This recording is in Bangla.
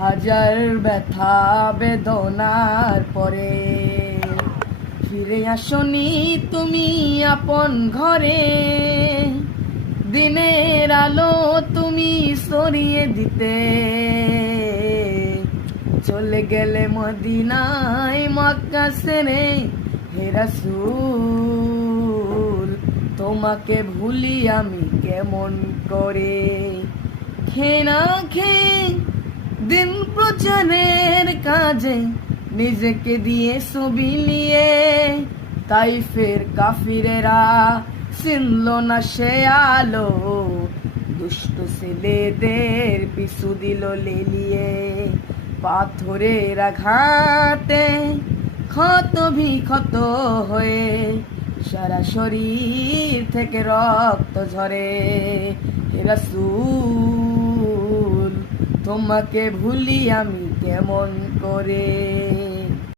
হাজার ব্যথা বেদনার পরে ফিরে আসনি তুমি আপন ঘরে। দিনের আলো তুমি সরিয়ে দিতে চলে গেলে মদিনায় মক্কা ছেড়ে। হে রাসূল তোমাকে ভুলি আমি কেমন করে। খেয়ে না খেয়ে দিন প্রচারের কাজে নিজেকে দিয়ে ছবি নিয়ে তাইফের কাফিরেরা চিনল না সে আলো। দুষ্ট ছেলেদের পিছু দিল লেলিয়ে পাথরের আঘাতে ক্ষত বিক্ষত হয়ে সারা শরীর থেকে রক্ত ঝরে। হে রাসূল তোমাকে ভুলি আমি কেমন করে।